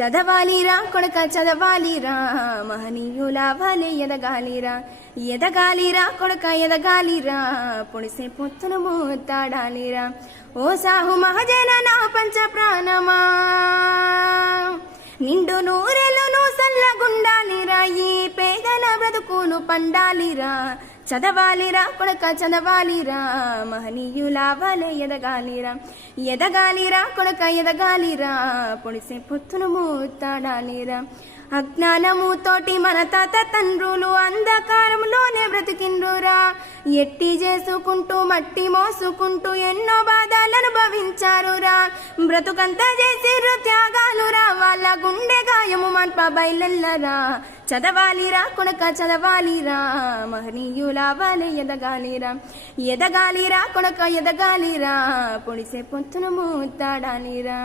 చదవాలిరా కొడక చదవాలిరా మహనీయుల వలె ఎదగాలిరా ఎదగాలిరా కొడక ఎదగాలిరా పొడిసే పొత్తును మూతాడాలిరా ఓ సాహు మహజన నా పంచ ప్రాణమా. నిండు నూరెలను సల్లగుండాలిరా ఈ పండాలిరా. చదవాలిరా కొడక చదవాలిరా. మహనీయుల వలె ఎదగాలిరా. ఎదగాలిరా కొడక ఎదగాలిరా. పొడిసే పొత్తును మూతాడాలిరా అజ్ఞానము తోటి మన తాత తండ్రులు అంధకారంలోనే బ్రతికిండ్రురా. ఎట్టి చేసుకుంటూ మట్టి మోసుకుంటూ ఎన్నో బాధలు అనుభవించారురా. బ్రతుకంతా చేసిర్రు త్యాగాలురా. వాళ్ళ గుండె గాయము మంట బయలెల్లరా చదవాలిరా కొనక చదవాలిరా. మహనీయుల వలె ఎదగాలిరా. ఎదగాలిరా కొనక ఎదగాలిరా. పొడిసే పొత్తును మూతాడాలిరా